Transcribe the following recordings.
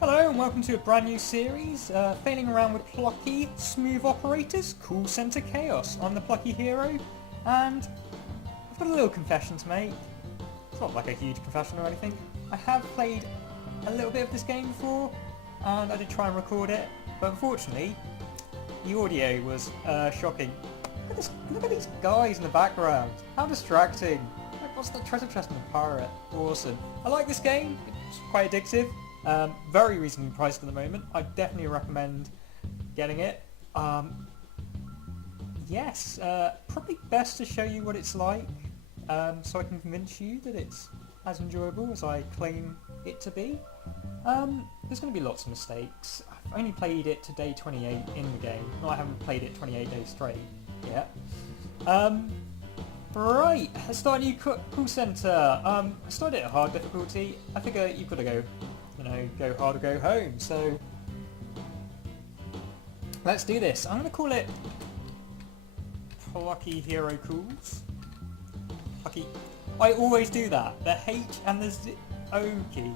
Hello and welcome to a brand new series, failing around with Plucky, Smooth Operators, Call Center Chaos. I'm the Plucky Hero, and I've got a little confession to make. It's not like a huge confession or anything. I have played a little bit of this game before, and I did try and record it, but unfortunately, the audio was shocking. Look at these guys in the background. How distracting. Like, what's the treasure chest and the pirate? Awesome. I like this game. It's quite addictive. Very reasonably priced at the moment. I definitely recommend getting it. Yes, probably best to show you what it's like, so I can convince you that it's as enjoyable as I claim it to be. There's going to be lots of mistakes. I've only played it to day 28 in the game. No, I haven't played it 28 days straight yet. Right, let's start a new call center. I started at hard difficulty. I figure you've got to go hard or go home, so let's do this. I'm going to call it Plucky Hero Calls. Plucky. I always do that. The H and the Z O key.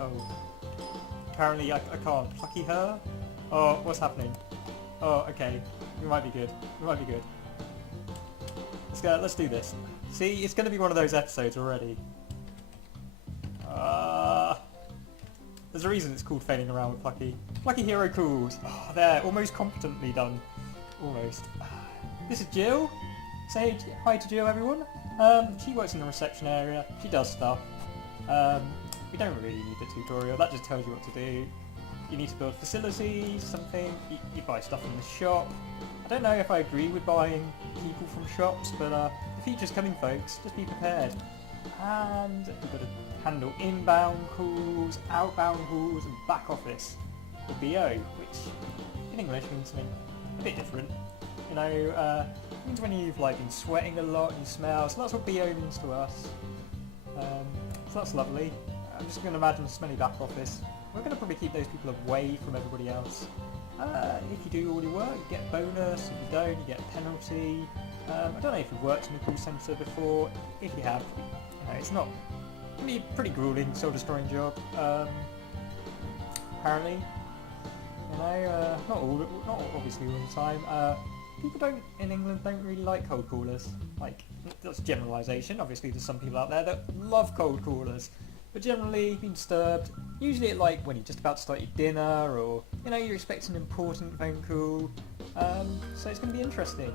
Oh. Apparently I can't. Plucky her? Oh, what's happening? Oh, okay. You might be good. You might be good. Let's do this. See, it's going to be one of those episodes already. There's a reason it's called Failing Around with Plucky. Plucky Hero Calls. Oh, there, almost competently done. Almost. This is Jill. Say hi to Jill, everyone. She works in the reception area. She does stuff. We don't really need the tutorial. That just tells you what to do. You need to build facilities, something. You buy stuff in the shop. I don't know if I agree with buying people from shops, but the future's coming, folks. Just be prepared. And we've got to handle inbound calls, outbound calls, and back office, or BO, which in English means something a bit different. You know, it means when you've been sweating a lot and you smell, so that's what BO means to us. So that's lovely. I'm just going to imagine smelly back office. We're going to probably keep those people away from everybody else. If you do all your work, you get a bonus. If you don't, you get a penalty. I don't know if you've worked in a call centre before. If you have, it's not really a pretty grueling, soul-destroying job. Apparently, not obviously all the time. People in England don't really like cold callers. That's a generalisation. Obviously, there's some people out there that love cold callers. But generally, being disturbed, usually when you're just about to start your dinner, or you're expecting an important phone call. So it's going to be interesting.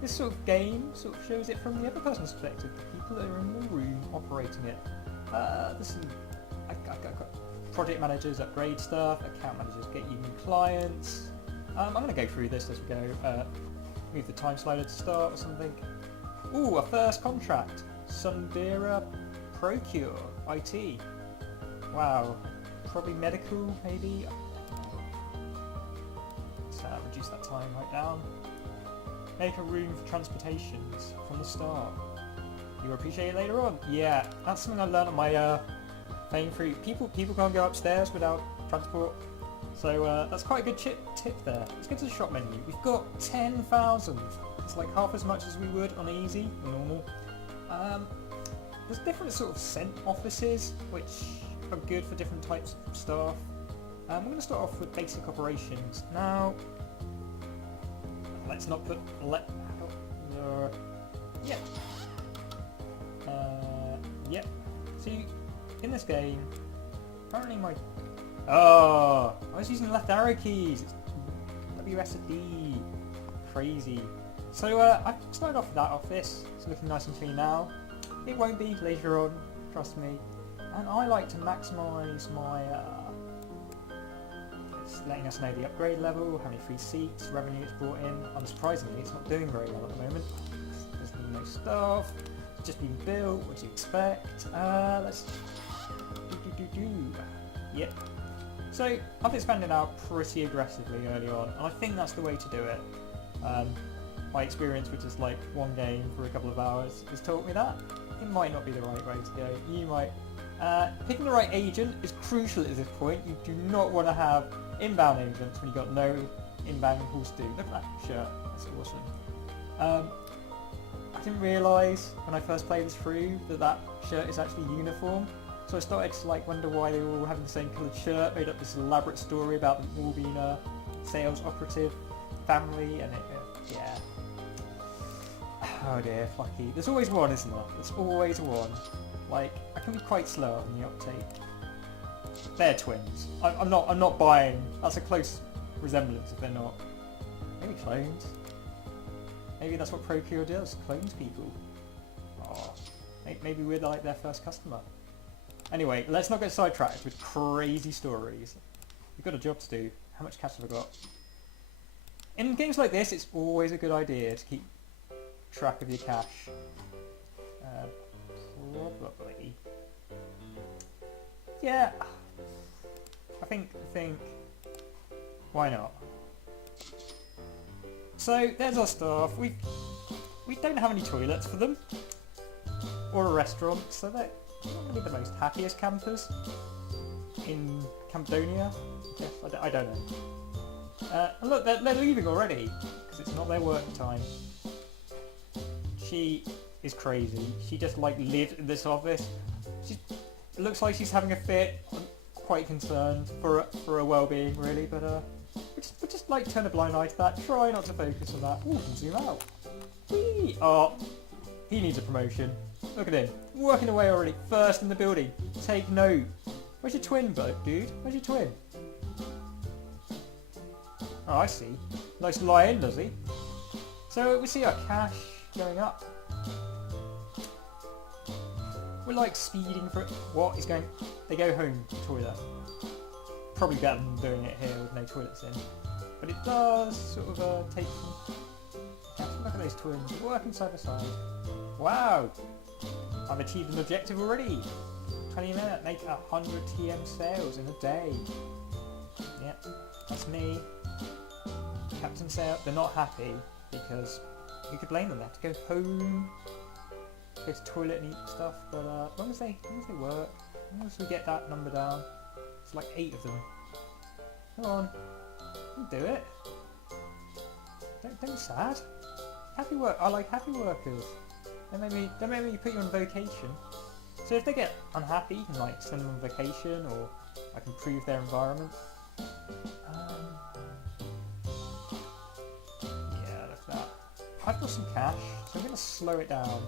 This sort of game sort of shows it from the other person's perspective, the people that are in the room operating it. There's some project managers upgrade stuff, account managers get you new clients. I'm going to go through this as we go. Move the time slider to start or something. Ooh, a first contract. Sundera Procure IT. Wow. Probably medical, maybe. Let's reduce that time right down. Make a room for transportations from the start. You'll appreciate it later on. Yeah, that's something I learned on my playing through. People can't go upstairs without transport. So that's quite a good tip there. Let's get to the shop menu. We've got 10,000. It's like half as much as we would on easy, normal. There's different sort of scent offices, which are good for different types of staff. We're going to start off with basic operations. Now, let's not put yep. Yep. See, in this game, apparently I was using the left arrow keys. It's WS and D. Crazy. So I started off with that office. It's looking nice and clean now. It won't be later on, trust me. And I like to maximise my... it's letting us know the upgrade level, how many free seats, revenue it's brought in. Unsurprisingly, it's not doing very well at the moment. There's no staff, it's just been built, what do you expect? Let's... Yep. So, I've expanded out pretty aggressively early on, and I think that's the way to do it. My experience with just one game for a couple of hours has taught me that. It might not be the right way to go. You might... picking the right agent is crucial at this point. You do not want to have inbound agents when you've got no inbound calls to do. Look at that shirt. That's awesome. I didn't realise when I first played this through that shirt is actually uniform. So I started to like wonder why they were all having the same coloured shirt, made up this elaborate story about them all being a sales operative family, and yeah. Oh dear, Plucky. There's always one, isn't there? There's always one. Like, I can be quite slow on the uptake. They're twins. I'm not buying. That's a close resemblance if they're not. Maybe clones. Maybe that's what Plucky Hero does, clones people. Oh, maybe we're like their first customer. Anyway, let's not get sidetracked with crazy stories. We've got a job to do. How much cash have I got? In games like this, it's always a good idea to keep track of your cash. Probably. Yeah. I think. Why not? So there's our staff. We don't have any toilets for them, or a restaurant, so they're not really the most happiest campers in Cambodia. Yes, I don't know. And look, they're leaving already because it's not their work time. She is crazy. She just like lives in this office. It looks like she's having a fit. I'm quite concerned for her well-being, really, but we'll just like turn a blind eye to that. Try not to focus on that. Ooh, we can zoom out. Whee! Oh, he needs a promotion. Look at him, working away already. First in the building. Take note. Where's your twin, dude? Where's your twin? Oh, I see. Likes to lie in, does he? So we see our cash going up. We're like speeding for it. What? He's going... They go home to the toilet. Probably better than doing it here with no toilets in. But it does sort of take some... Yeah, look at those twins, working side by side. Wow! I've achieved an objective already! 20 minutes, make 100 TM sales in a day. Yep, that's me. Captain Sale, they're not happy because you could blame them. They have to go home, go to the toilet and eat stuff, but as long as they work, as long as we get that number down, it's like 8 of them. Come on, you can do it. Don't be sad. Happy work. I like happy workers. Don't make me put you on vacation. So if they get unhappy, you can like send them on vacation, or I can improve their environment. Yeah, look at that. I've got some cash, so I'm going to slow it down.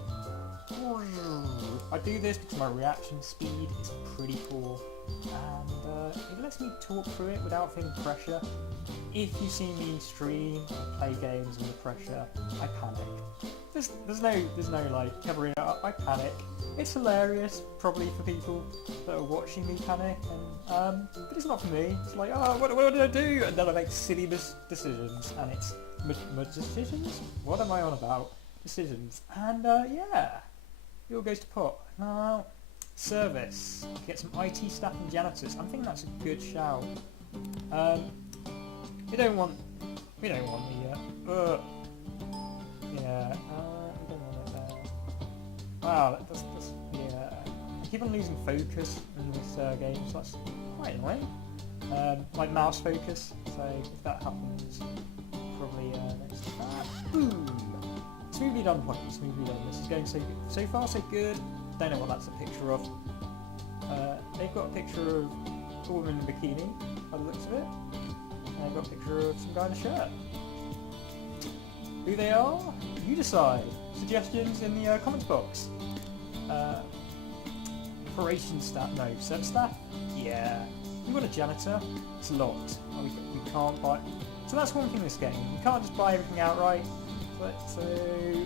I do this because my reaction speed is pretty poor, and it lets me talk through it without feeling pressure. If you see me stream or play games under pressure, I panic. There's no like covering it up. I panic. It's hilarious, probably for people that are watching me panic, and but it's not for me. It's like, oh, what did I do? And then I make silly decisions, and it's decisions. What am I on about? Decisions, and yeah. It all goes to pot. Now, service. Get some IT staff and janitors. I'm thinking that's a good shout. We don't want the yeah, we don't want it there. Wow, that's yeah. I keep on losing focus in this game, so that's quite annoying. Like mouse focus. So if that happens, probably next to that. Boom. Smoothly done, Plucky, smoothly done. This is going so far so good. Don't know what that's a picture of. They've got a picture of a woman in a bikini, by the looks of it. And they've got a picture of some guy in a shirt. Who they are? You decide. Suggestions in the comments box. Operations staff, no, service staff? Yeah. You want a janitor? It's locked. Oh, we can't buy... So that's one thing in this game. You can't just buy everything outright. So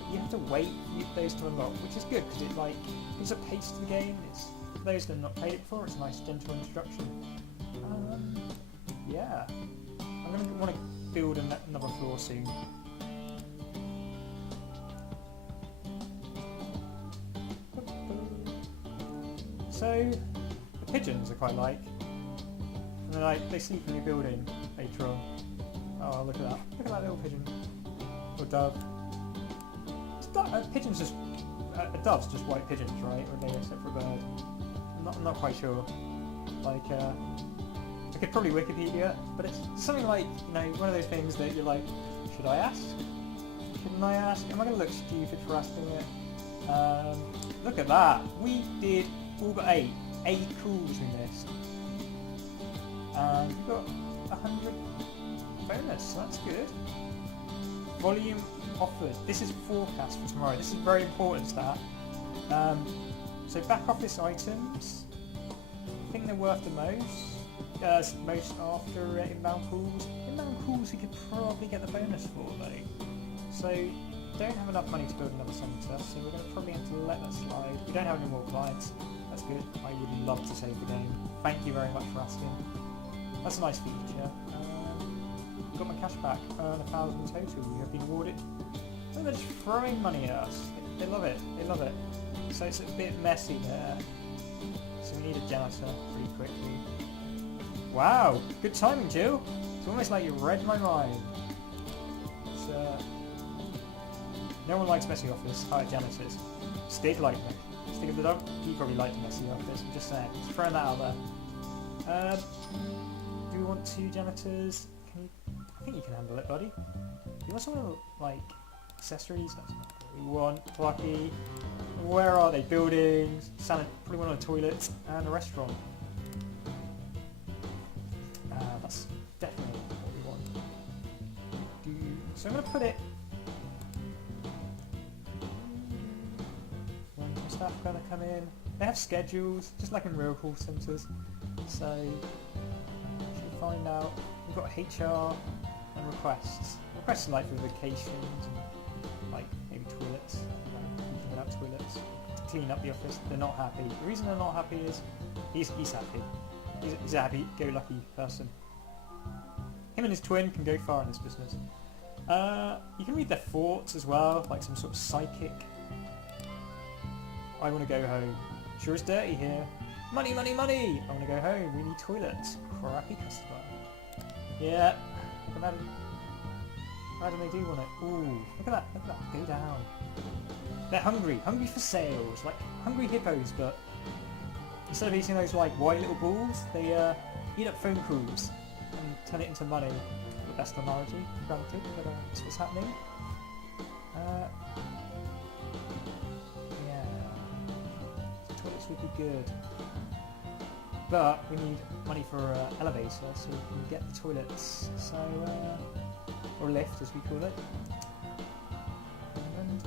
you have to wait for those to unlock, which is good because it like gives a pace to the game. It's for those that have not played it before. It's a nice gentle introduction. Yeah, I'm gonna want to build another floor soon. So the pigeons are quite like, and they sleep in your building later on. Oh, look at that! Look at that little pigeon. Or dove. Pigeons just... a dove's just white pigeons, right? Or are they a separate bird? I'm not quite sure. Like, I could probably Wikipedia, but it's something like, you know, one of those things that you're like, should I ask? Shouldn't I ask? Am I going to look stupid for asking it? Look at that! We did all but 8. 8 calls we missed. And we've got 100 bonus, so that's good. Volume offered. This is forecast for tomorrow. This is very important stat. So back office items, I think they're worth the most. Most after inbound calls. Inbound calls we could probably get the bonus for though. So don't have enough money to build another centre, so we're going to probably have to let that slide. We don't have any more clients. That's good. I would love to save the game. Thank you very much for asking. That's a nice feature. Got my cash back. Earn 1,000 total. You have been awarded. Oh, they're just throwing money at us. They love it. They love it. So it's a bit messy there. So we need a janitor pretty quickly. Wow, good timing, Jill. It's almost like you read my mind. It's, no one likes messy office. Hire janitors. Stig like me. Stig of the dog. You probably like the messy office. I'm just saying. Just throwing that out there. Do we want 2 janitors? I think you can handle it, buddy. You want someone like accessories? That's not what we want. Plucky. Where are they? Buildings. Probably one on a toilet and a restaurant. That's definitely what we want. So I'm going to put it. When the staff are going to come in, they have schedules, just like in real call centres. So we should find out. We've got HR. And requests. Requests are like for vacations and like maybe toilets, thinking about toilets, to clean up the office. They're not happy. The reason they're not happy is he's happy. He's a happy-go-lucky person. Him and his twin can go far in this business. You can read their thoughts as well, like some sort of psychic. I want to go home. Sure is dirty here. Money, money, money! I want to go home. We need toilets. Crappy customer. Yeah. Imagine they do want it. Ooh, look at that, go down. They're hungry for sales, like hungry hippos, but instead of eating those like white little balls, they eat up phone calls and turn it into money. The best analogy, granted, but that's what's happening. Yeah, toilets would be good. But we need money for elevator so we can get the toilets. So, or lift as we call it. And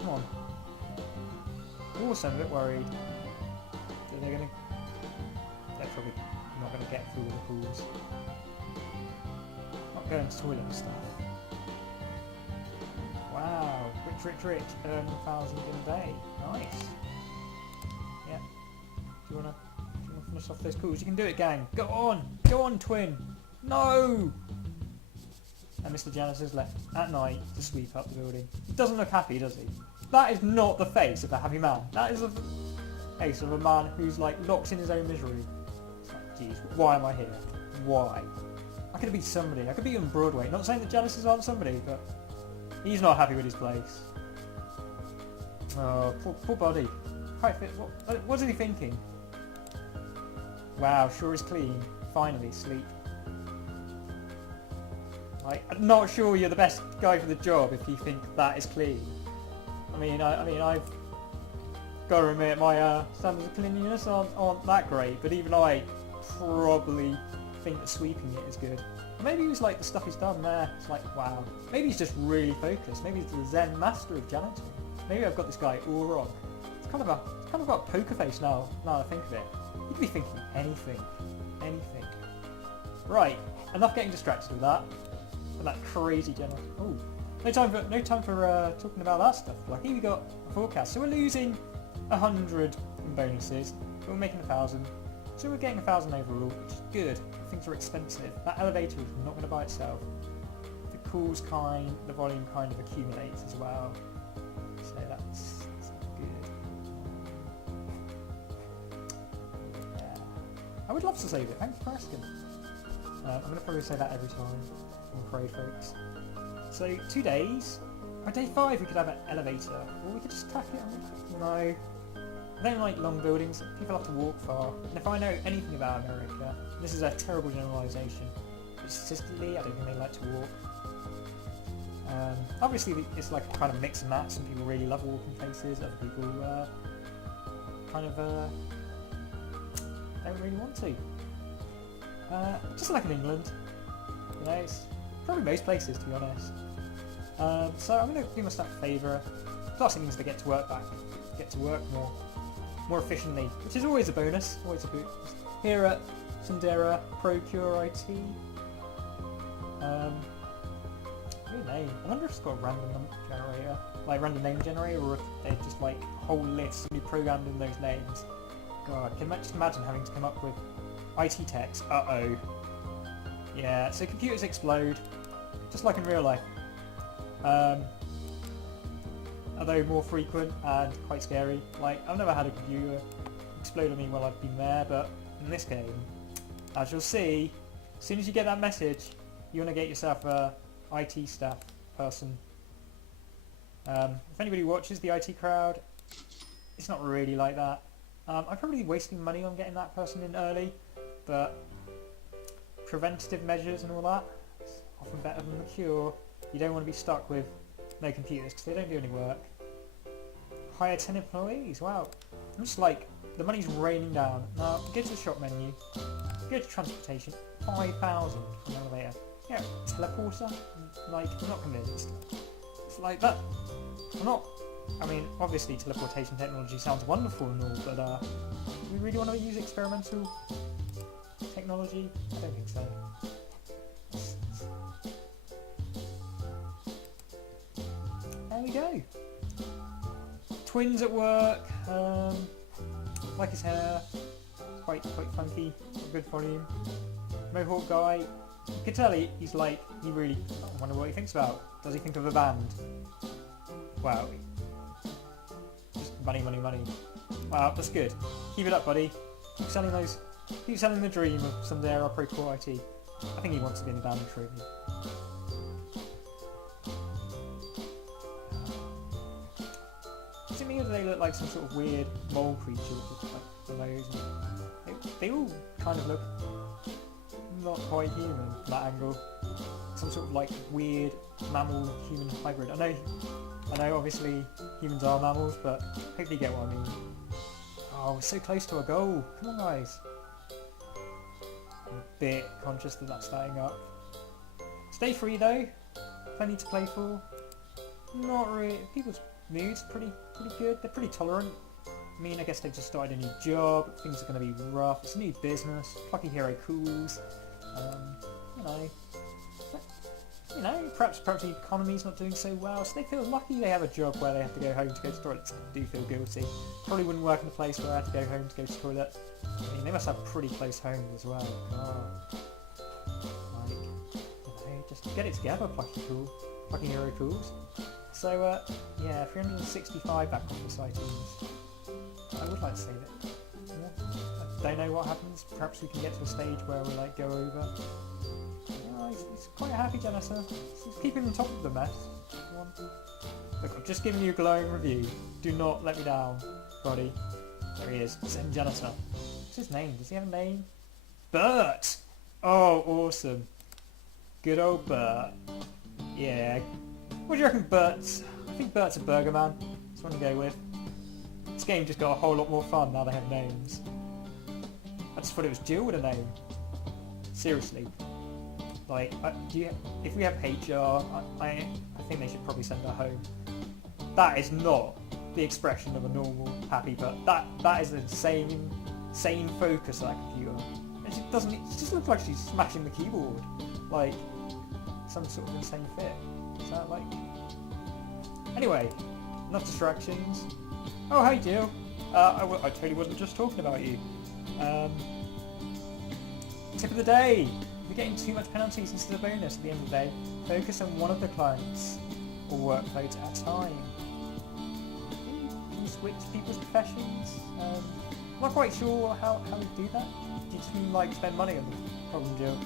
come on. Also, I'm a bit worried that they're probably not going to get through all the calls. Not going to toilet and stuff. Wow, rich, earn 1,000 in a day. Nice. Yeah. Do you wanna finish off those calls? You can do it, gang. Go on, twin. No. And Mr. Janitor's left at night to sweep up the building. He doesn't look happy, does he? That is not the face of a happy man. That is the face of a man who's like locked in his own misery. It's like, geez, why am I here? Why? I could be somebody. I could be on Broadway. Not saying that janitors aren't somebody, but he's not happy with his place. Oh, poor body. What is he thinking? Wow, sure is clean. Finally, sleep. Like, I'm not sure you're the best guy for the job if you think that is clean. I mean, I've got to admit my standards of cleanliness aren't that great, but even I probably think that sweeping it is good. Maybe it was like the stuff he's done there. It's like, wow. Maybe he's just really focused. Maybe he's the Zen master of janiting. Maybe I've got this guy all wrong. It's kind of got a poker face now I think of it. You could be thinking anything. Right, enough getting distracted with that. And that crazy janitor. Oh, no time for talking about that stuff. Like, here we got a forecast. So we're losing 100 in bonuses, but we're making 1,000. So we're getting 1,000 overall, which is good. Things are expensive. That elevator is not going to buy itself. The volume kind of accumulates as well. So that's good. Yeah. I would love to save it. Thanks for asking. I'm going to probably say that every time, I'm afraid, folks. So 2 days. On day 5 we could have an elevator, or we could just tack it on. No. I don't like long buildings. People have to walk far. And if I know anything about America, this is a terrible generalisation, but statistically I don't think they like to walk. Obviously it's like a kind of mix and match. Some people really love walking places, other people kind of don't really want to. Just like in England, you know, it's probably most places to be honest. So I'm going to do myself a favour. Plus it means they get to work more efficiently, which is always a bonus. Always a boost. Here at Sundera Procure IT. New name. I wonder if it's got a random generator, like random name generator, or if they're just like a whole list and you programmed in those names. God, can you just imagine having to come up with IT techs? Uh-oh. Yeah, so computers explode, just like in real life. Although more frequent and quite scary. Like, I've never had a computer explode on me while I've been there, but in this game, as you'll see, as soon as you get that message, you want to get yourself a IT staff person. If anybody watches the IT crowd, it's not really like that. I'm probably wasting money on getting that person in early, but preventative measures and all that, it's often better than the cure. You don't want to be stuck with no computers because they don't do any work. Hire 10 employees, wow. I'm just like, the money's raining down. Now, go to the shop menu, go to transportation, 5,000 for an elevator. Yeah, teleporter? Like, I'm not convinced. It's like that. I mean, obviously teleportation technology sounds wonderful and all, but do we really want to use experimental technology? I don't think so. There we go. Twins at work. Like his hair. Quite funky. Good volume. Mohawk guy. You can tell he's like, he really, I wonder what he thinks about. Does he think of a band? Wow. Just money. Wow, that's good. Keep it up, buddy. Keep selling the dream of Sundera Procure IT. I think he wants to be in the band trophy. Is it me or do they look like some sort of weird mole creature with like the nose? They all kind of look not quite human from that angle. Some sort of like weird mammal-human hybrid. I know obviously humans are mammals, but hopefully you get what I mean. Oh, we're so close to a goal. Come on, guys. I'm a bit conscious that that's starting up. Stay free though. Plenty to play for. Not really. People's moods pretty good. They're pretty tolerant. I mean, I guess they've just started a new job. Things are going to be rough. It's a new business. Plucky Hero cools. You know, perhaps the economy's not doing so well, so they feel lucky they have a job where they have to go home to go to the toilet. They do feel guilty. Probably wouldn't work in a place where I had to go home to go to the toilet. I mean, they must have pretty close homes as well. God. Like, you know, just get it together, Plucky Hero cools. So, yeah, 365 back office items. I would like to save it. Yeah. I don't know what happens. Perhaps we can get to a stage where we like go over. He's quite a happy janitor. He's keeping on top of the mess. Look, I've just given you a glowing review. Do not let me down, buddy. There he is, Zen Janitor. What's his name? Does he have a name? Bert! Oh, awesome. Good old Bert. Yeah. What do you reckon, Bert's? I think Bert's a burger man. That's what I'm going to go with. This game just got a whole lot more fun now they have names. I just thought it was Jill with a name. Seriously. Like, if we have HR, I think they should probably send her home. That is not the expression of a normal happy, but that is the sane focus of that computer. And it just looks like she's smashing the keyboard, like some sort of insane fit. Is that like? Anyway, enough distractions. Oh, hey Jill. I totally wasn't just talking about you. Tip of the day. If you're getting too much penalties instead of bonus at the end of the day, focus on one of the clients or workloads at a time. Can you switch people's professions? I'm not quite sure how we do that. Do you just mean like spend money on the problem, Jill?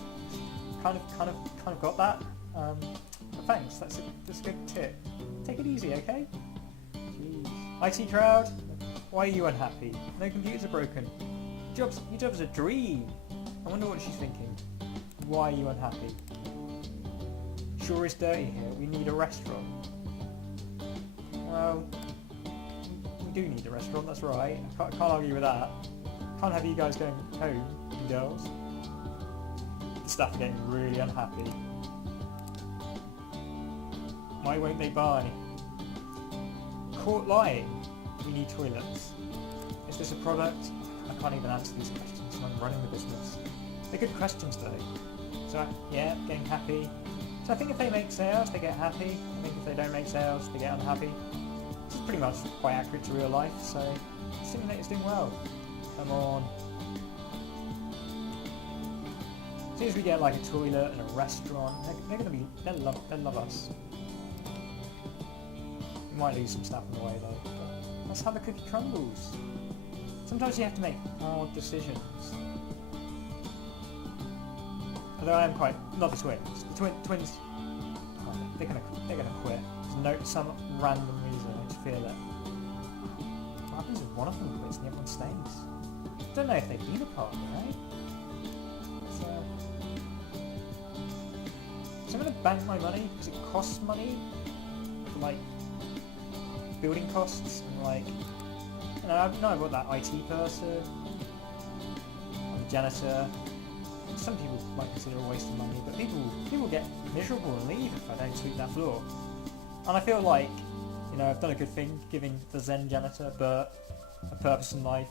Kind of got that. But thanks, that's a good tip. Take it easy, okay? Jeez. IT crowd, why are you unhappy? No computers are broken. Your job's a dream. I wonder what she's thinking. Why are you unhappy? Sure is dirty here. We need a restaurant. Well, we do need a restaurant, that's right. I can't argue with that. Can't have you guys going home, you girls. The staff are getting really unhappy. Why won't they buy? Caught lying. We need toilets. Is this a product? I can't even answer these questions and I'm running the business. They're good questions though. So yeah, getting happy. So I think if they make sales, they get happy. I think if they don't make sales, they get unhappy. This is pretty much quite accurate to real life, so Simulator's doing well. Come on. As soon as we get like a toilet and a restaurant, they'll love us. We might lose some stuff on the way though, but that's how the cookie crumbles. Sometimes you have to make hard decisions. Although I am quite, not the twins. The twins, oh, they're gonna quit. There's some random reason. I just feel it. What happens if one of them quits and the other one stays? Don't know if they've been apart, right? So I'm gonna bank my money because it costs money for like building costs and like. You know, I've got that IT person, or the janitor. Some people might consider a waste of money, but people get miserable and leave if I don't sweep that floor. And I feel like, you know, I've done a good thing giving the Zen janitor a purpose in life.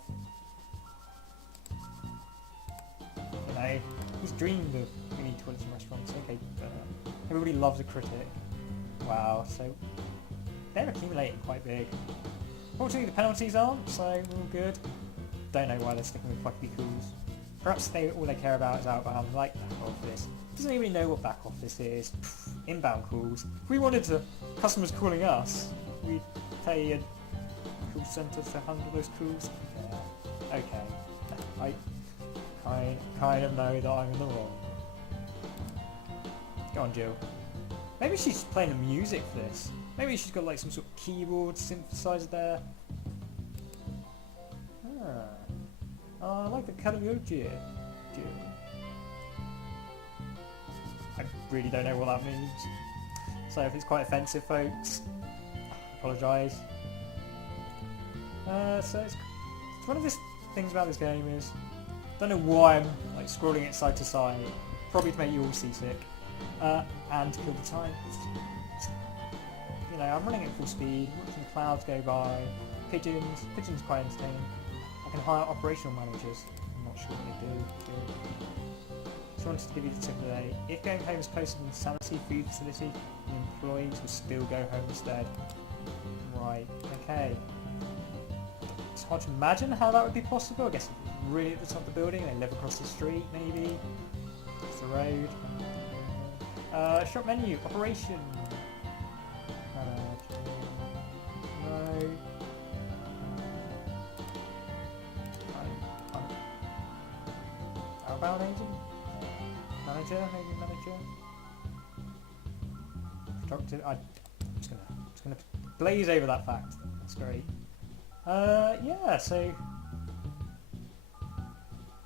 You know, he's dreamed of we need toilets and restaurants. Okay, but everybody loves a critic. Wow, so they're accumulating quite big. Fortunately, the penalties aren't, so we're all good. Don't know why they're sticking with Plucky Cools. Perhaps all they care about is outbound, like back office. Doesn't even know what back office is. Pfft, inbound calls. If we wanted customers calling us, we'd pay a call centre to handle those calls. Yeah. Okay. I kind of know that I'm in the wrong. Go on, Jill. Maybe she's playing the music for this. Maybe she's got like some sort of keyboard synthesizer there. I like the colour of your Jill. I really don't know what that means. So if it's quite offensive, folks, I apologise. So it's one of the things about this game is, don't know why I'm like scrolling it side to side, probably to make you all seasick, and to kill the time. You know, I'm running at full speed, watching the clouds go by, pigeons quite entertaining. I can hire operational managers. I'm not sure what they do. Just wanted to give you the tip of the day. If going home is closer than Sanity Food Facility, the employees will still go home instead. Right, okay. It's hard to imagine how that would be possible. I guess if it's really at the top of the building, they live across the street maybe. It's the road. Shop menu, operation. No. Outbound agent? Manager? Maybe manager? Productive? I'm just gonna blaze over that fact. That's great. Yeah, so...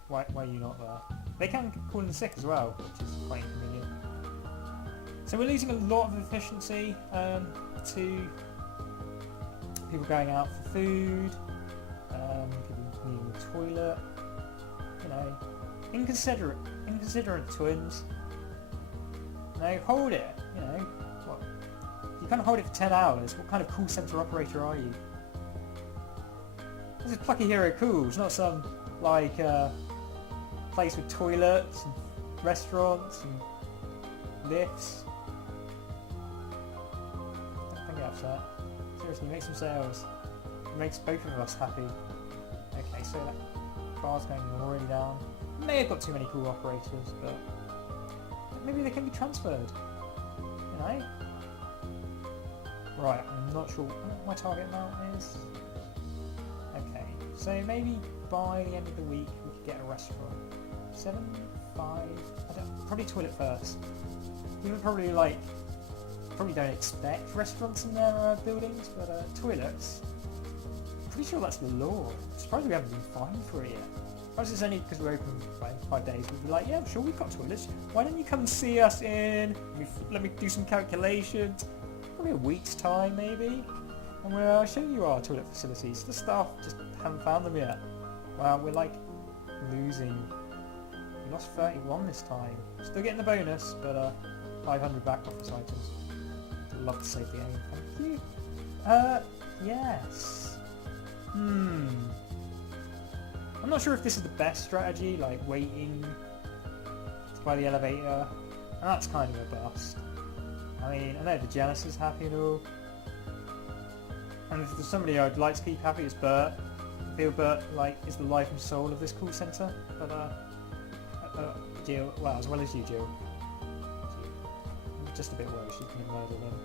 Why are you not there? They can call in sick as well, which is quite inconvenient. So we're losing a lot of efficiency to people going out for food, people needing the toilet, you know, inconsiderate twins. No, hold it, you know, what? You can't hold it for 10 hours, what kind of call centre operator are you? This is Plucky Hero Calls, not some, like, place with toilets and restaurants and lifts. Don't get upset. Seriously, make some sales. It makes both of us happy. Okay, so that bar's going already down. May have got too many cool operators, but maybe they can be transferred. You know? Right, I'm not sure what my target amount is. Okay, so maybe by the end of the week we could get a restaurant. 7, 5, probably toilet first. We would probably don't expect restaurants in their buildings, but toilets, pretty sure that's the law. I'm surprised we haven't been fined for it yet. Perhaps it's only because we're open for 5 days. We'd be like, yeah, sure, we've got toilets. Why don't you come see us in? Let me do some calculations. Probably a week's time, maybe. And we'll show you our toilet facilities. The staff just haven't found them yet. Well, we're like losing. We lost 31 this time. Still getting the bonus, but 500 back office items. I'd love to save the game. Thank you. Yes. I'm not sure if this is the best strategy, like waiting to buy the elevator. And that's kind of a bust. I mean, I know the Janice is happy and all. And if there's somebody I'd like to keep happy, it's Bert. I feel Bert, like, is the life and soul of this call centre. But, Jill, well, as well as you, Jill. Just a bit worse, you can murder them.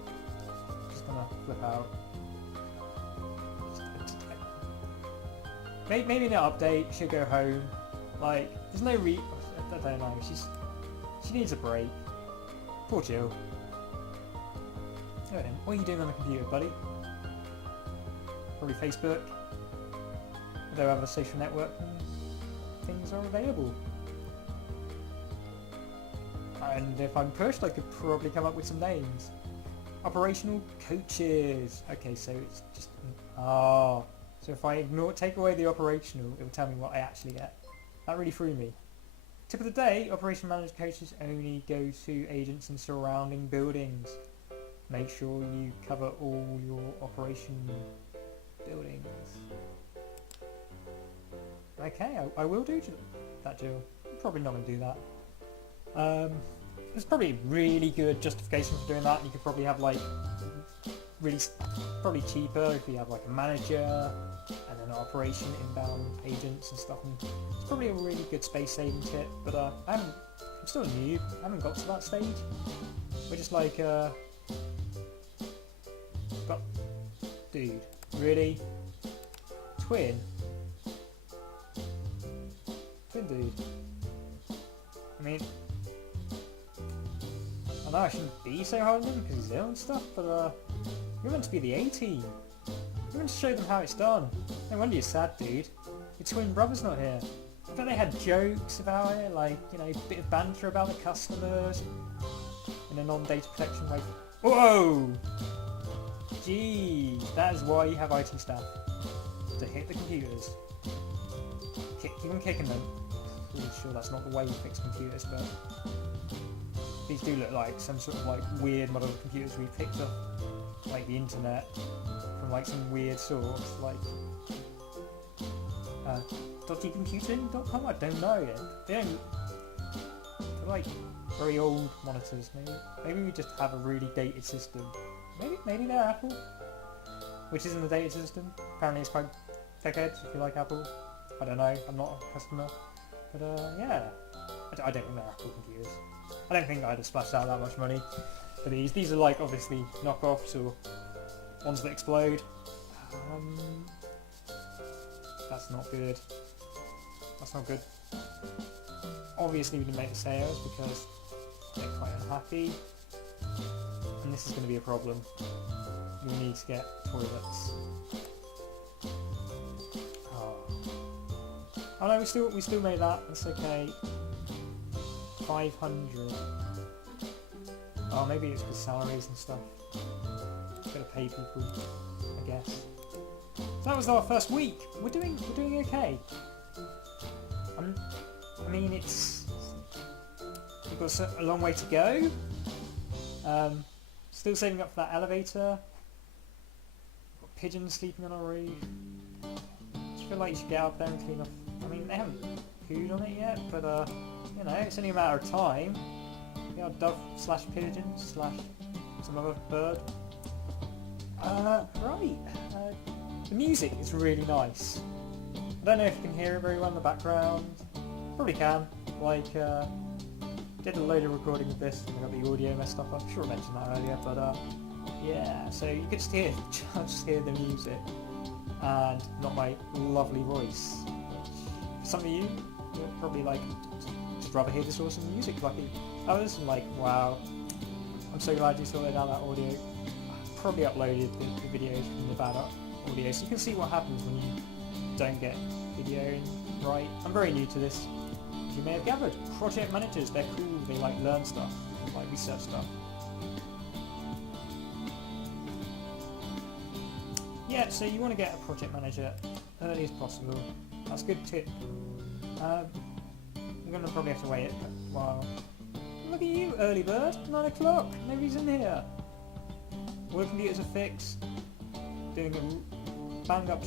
Just gonna flip out. Maybe in the update, she'll go home. Like, there's no I don't know, she needs a break. Poor Jill. Look at him. What are you doing on the computer, buddy? Probably Facebook. Although other social networking things are available. And if I'm pushed, I could probably come up with some names. Operational coaches. Okay, so it's just... Oh. So if I take away the operational, it will tell me what I actually get. That really threw me. Tip of the day, operation manager coaches only go to agents in surrounding buildings. Make sure you cover all your operation buildings. Okay, I will do that, Jill. I'm probably not going to do that. There's probably really good justification for doing that. You could probably have like probably cheaper if you have like a manager and an operation inbound agents and stuff. And it's probably a really good space saving tip. But I'm still new. I haven't got to that stage. We're just like but dude, really? Twin dude. I mean, I know I shouldn't be so hard on him because he's ill and stuff, but you're meant to be the A-team. You're meant to show them how it's done. No wonder you're sad, dude. Your twin brother's not here. I bet they had jokes about it, like, you know, a bit of banter about the customers in a non-data protection way. Whoa! Gee, that is why you have IT staff. To hit the computers. Keep on kicking them. I'm pretty sure that's not the way you fix computers, but these do look like some sort of like weird model of computers we picked up, like the internet, from like some weird source, like dodgycomputing.com. I don't know. They're like very old monitors. Maybe we just have a really dated system. Maybe they're Apple, which isn't a dated system. Apparently it's quite techheads if you like Apple. I don't know. I'm not a customer, but yeah, I don't think they're Apple computers. I don't think I'd have splashed out that much money for these. These are like obviously knockoffs or ones that explode. That's not good. That's not good. Obviously we didn't make the sales because they're quite unhappy. And this is going to be a problem. We need to get toilets. Oh no, we still made that. That's okay. 500. Oh, maybe it's because salaries and stuff. Gotta pay people, I guess. So that was our first week. We're doing okay. I mean, we've got a long way to go. Still saving up for that elevator. Got pigeons sleeping on our roof. I just feel like you should get out there and clean off. I mean, they haven't pooed on it yet, but you know, it's only a matter of time. Yeah, dove slash pigeon slash some other bird. Right. The music is really nice. I don't know if you can hear it very well in the background. Probably can. Like, did a load of recording of this and I got the audio messed up. I'm sure I mentioned that earlier, but yeah. So you could just hear the music and not my lovely voice. For some of you, you'll probably like just rather hear this awesome music. Lucky others, and like, wow, I'm so glad you sorted out that audio. I probably uploaded the videos from the bad audio, so you can see what happens when you don't get video right. I'm very new to this. As you may have gathered, project managers, they're cool. They like learn stuff, like research stuff. Yeah, so you want to get a project manager early as possible. That's a good tip. I'm gonna probably have to wait a while. Look at you, early bird. 9 o'clock. Nobody's in here. All the computers are fixed. Doing a bang up